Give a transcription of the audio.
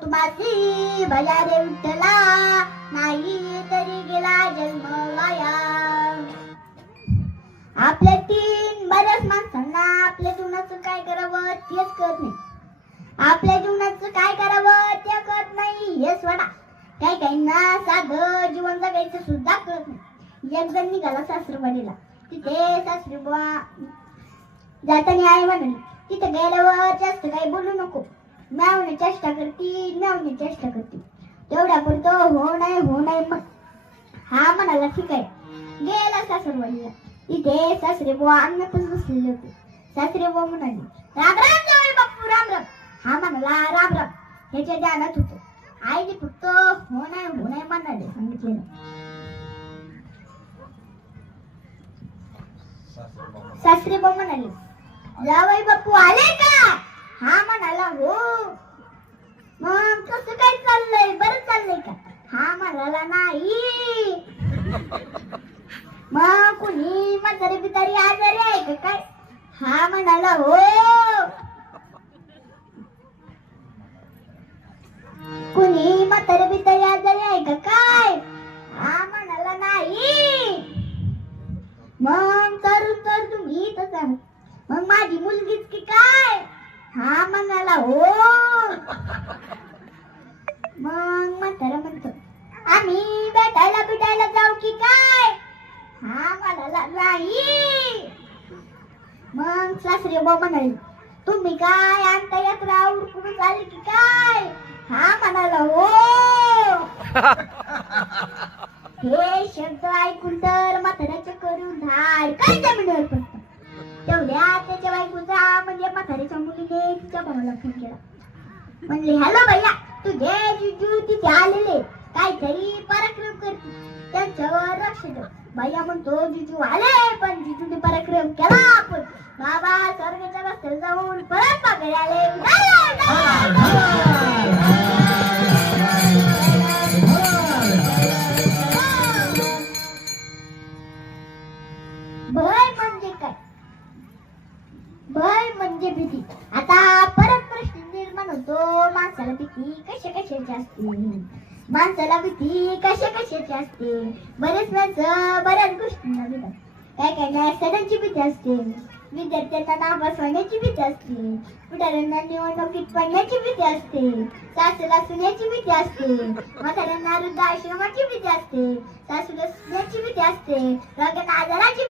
तुम्हासी भया रे विठ्ठला, नाही तरी गेला जन्म वाया. आपल्या तीन बऱ्याच माणसांना आपल्या जीवनाचं काय करावं तेच कळत नाही. आपल्या जीवनाचं काय करावं ते कळत नाही हे सोडा, काही काहींना साधं जीवन जगायचं सुद्धा कळत नाही. एक जण निघाला सासरवाडीला. तिथे सासरी बुवा जाताना आई म्हणाली, तिथे गेल्यावर जास्त काही बोलू नको, म्यावणी चेष्टा करती, म्यावणी चेष्टा करती, तेवढ्या पुरतं हो नाही मग. हा म्हणाला ठीक आहे. गेला सासरवाडीला. इथे सासरे बुवा अंगणातच बसलेले होते. सासरे बुवा म्हणाले, राम राम जावई बापू, राम राम. हा म्हणाला राम राम. ह्याच्या ध्यानात होतं. आईने फक्त हो नाही म्हणाले सांगितलेलं. सासरे बुवा म्हणाले, जावई बापू आले का? हा म्हणाला हो. मग कसं काय चाललंय, बरं चाललंय का? हा म्हणाला नाही. मग कुणी म्हातारी बितारी आजारी आहे का काय? हा म्हणाला हो. कुणी म्हातारी बितारी आजारी आहे का काय? हा म्हणाला नाही. मग तर तुम्ही इथंच आहात, मग माझी मुलगीच की काय? हा म्हणाला हो. मग म्हातारा म्हणतो, आम्ही भेटायला जाऊ की काय? हा म्हणाला नाही. मग सासरे बुवा म्हणाले, तुम्ही काय आणता यात्रा उरकून चालली की काय? हा म्हणाला हो. हे शब्द ऐकून तर म्हाताऱ्याचे करून धाड काय जमिनीवर पडतं. तेवढ्या त्याच्या बायकोचा म्हणजे म्हाताऱ्याच्या मुलीने तिच्या भावाला फोन केला. म्हणले, हॅलो भैया, तुझे जिजू तिथे आलेले, काहीतरी पराक्रम करते, त्यांच्यावर लक्ष ठेव. भैया म्हणतो, जिजू आले पण जिजूने पराक्रम केला आपण बाबा स्वर्गाच्या रस्त्याला जाऊन परत मागे आले. भय म्हणजे काय? भय म्हणजे भीती. आता परत प्रश्न निर्माण होतो, माणसाला भीती कशाची असते? माणसाला भीती कशाची असते? बरेच माणसं बऱ्याच गोष्टींना भीतात. काय सणांची भीती असते, विद्यार्थ्यांना नापास होण्याची भीती असते, पुढाऱ्यांना निवडणुकीत पडण्याची भीती असते, सासूला सुन्याची भीती असते, म्हाताऱ्यांना वृद्धाश्रमाची भीती असते, सासूला सुन्याची भीती असते, रोगांना आजाराची